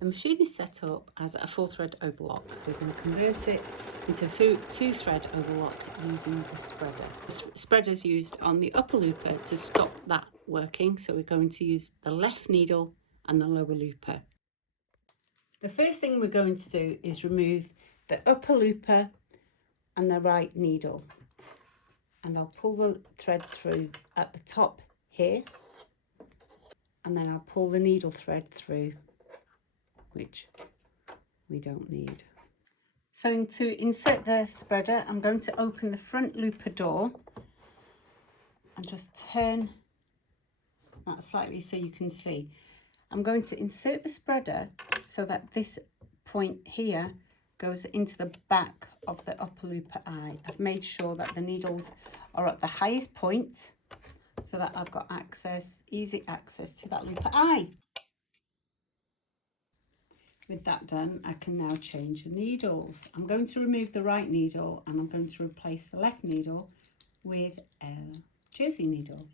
The machine is set up as a 4-thread overlock. We're going to convert it into a 2-thread overlock using the spreader. The spreader is used on the upper looper to stop that working, so we're going to use the left needle and the lower looper. The first thing we're going to do is remove the upper looper and the right needle, and I'll pull the thread through at the top here, and then I'll pull the needle thread through, which we don't need. So to insert the spreader, I'm going to open the front looper door and just turn that slightly so you can see. I'm going to insert the spreader so that this point here goes into the back of the upper looper eye. I've made sure that the needles are at the highest point so that I've got access, easy access to that looper eye. With that done, I can now change the needles. I'm going to remove the right needle and I'm going to replace the left needle with a jersey needle.